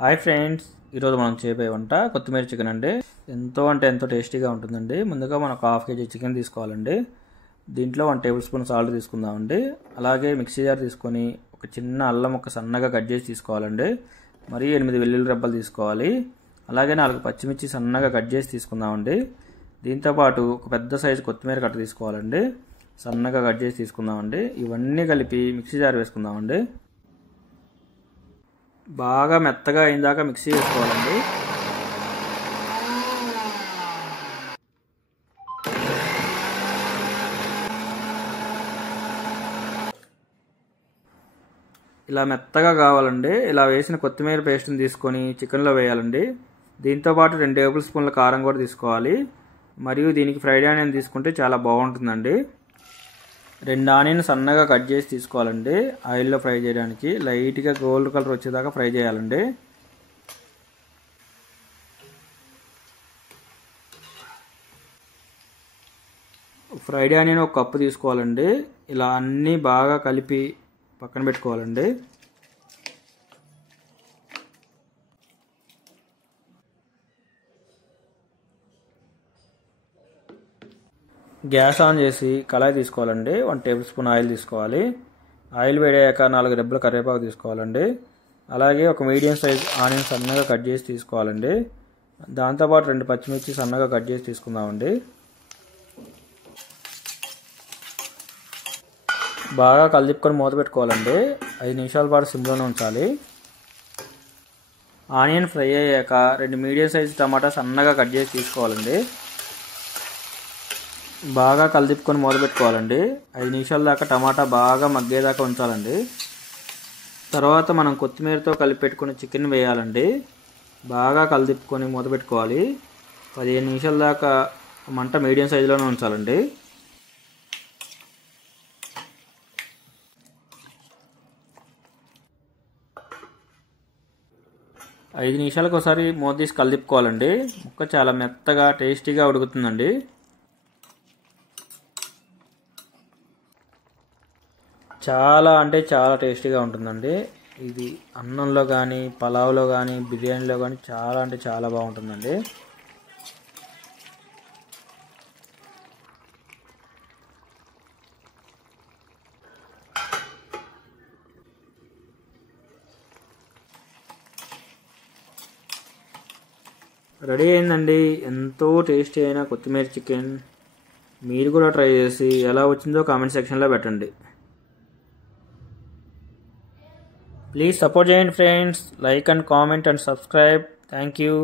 Hi friends, ఈరోజు మనం చేయబోయే వంట కొత్తిమీర చికెన్ అండి. ఎంతో టేస్టీగా ఉంటుందండి. ముందుగా మనం ఒక హాఫ్ కేజీ చికెన్ తీసుకోవాలండి. దీంట్లో 1 టేబుల్ స్పూన్ సాల్ట్ తీసుకుందామండి. అలాగే మిక్సీ జార్ తీసుకొని ఒక చిన్న అల్లం ముక్క సన్నగా కట్ చేసి తీసుకోవాలండి. మరి 8 వెల్లుల్లి రెబ్బలు తీసుకోవాలి. అలాగే 4 పచ్చిమిర్చి సన్నగా కట్ చేసి తీసుకుందామండి. దీంతోపాటు ఒక పెద్ద సైజు కొత్తిమీర కట్ట తీసుకోవాలండి. సన్నగా కట్ చేసి తీసుకుందామండి. ఇవన్నీ కలిపి మిక్సీ జార్ వేసుకుందామండి. బాగా మెత్తగా అయిందాక మిక్సీ వేసుకోవాలండి. ఇలా మెత్తగా కావాలండి. ఇలా వేసిన కొత్తిమీర పేస్ట్ని తీసుకొని చికెన్లో వేయాలండి. దీంతోపాటు 2 టేబుల్ స్పూన్ల కారం కూడా తీసుకోవాలి. మరియు దీనికి ఫ్రైడ్ ఆనియన్ తీసుకుంటే చాలా బాగుంటుందండి. 2 ఆనియన్ సన్నగా కట్ చేసి తీసుకోవాలండి. ఆయిల్లో ఫ్రై చేయడానికి లైట్గా గోల్డ్ కలర్ వచ్చేదాకా ఫ్రై చేయాలండి. ఫ్రైడ్ ఆనియన్ 1 కప్పు తీసుకోవాలండి. ఇలా అన్నీ బాగా కలిపి పక్కన పెట్టుకోవాలండి. గ్యాస్ ఆన్ చేసి కళాయి తీసుకోవాలండి. 1 టేబుల్ స్పూన్ ఆయిల్ తీసుకోవాలి. ఆయిల్ వేడయ్యాక 4 రెబ్బల కరివేపాకు తీసుకోవాలండి. అలాగే ఒక మీడియం సైజ్ ఆనియన్ సన్నగా కట్ చేసి తీసుకోవాలండి. దాంతోపాటు 2 పచ్చిమిర్చి సన్నగా కట్ చేసి తీసుకుందామండి. బాగా కలిపుకొని మూత పెట్టుకోవాలండి. 5 నిమిషాల పాటు సిమ్లోనే ఉంచాలి. ఆనియన్ ఫ్రై అయ్యాక 2 మీడియం సైజ్ టమాటా సన్నగా కట్ చేసి తీసుకోవాలండి. బాగా కలిపుకొని మూత పెట్టుకోవాలండి. 5 నిమిషాల దాకా టమాటా బాగా మగ్గేదాకా ఉంచాలండి. తర్వాత మనం కొత్తిమీరతో కలిపి పెట్టుకుని చికెన్ వేయాలండి. బాగా కలిపుకొని మూత పెట్టుకోవాలి. 15 నిమిషాల దాకా మంట మీడియం సైజులోనే ఉంచాలండి. ఐదు నిమిషాలకు ఒకసారి మూత తీసి కలిపుకోవాలండి. ముక్క చాలా మెత్తగా టేస్టీగా ఉడుకుతుందండి. చాలా టేస్టీగా ఉంటుందండి. ఇది అన్నంలో కానీ, పలావ్లో కానీ, బిర్యానీలో కానీ చాలా బాగుంటుందండి. రెడీ అయిందండి. ఎంతో టేస్టీ అయిన కొత్తిమీర చికెన్. మీరు కూడా ట్రై చేసి ఎలా వచ్చిందో కామెంట్ సెక్షన్లో పెట్టండి. Please support Giant friends, like and comment and subscribe. Thank you.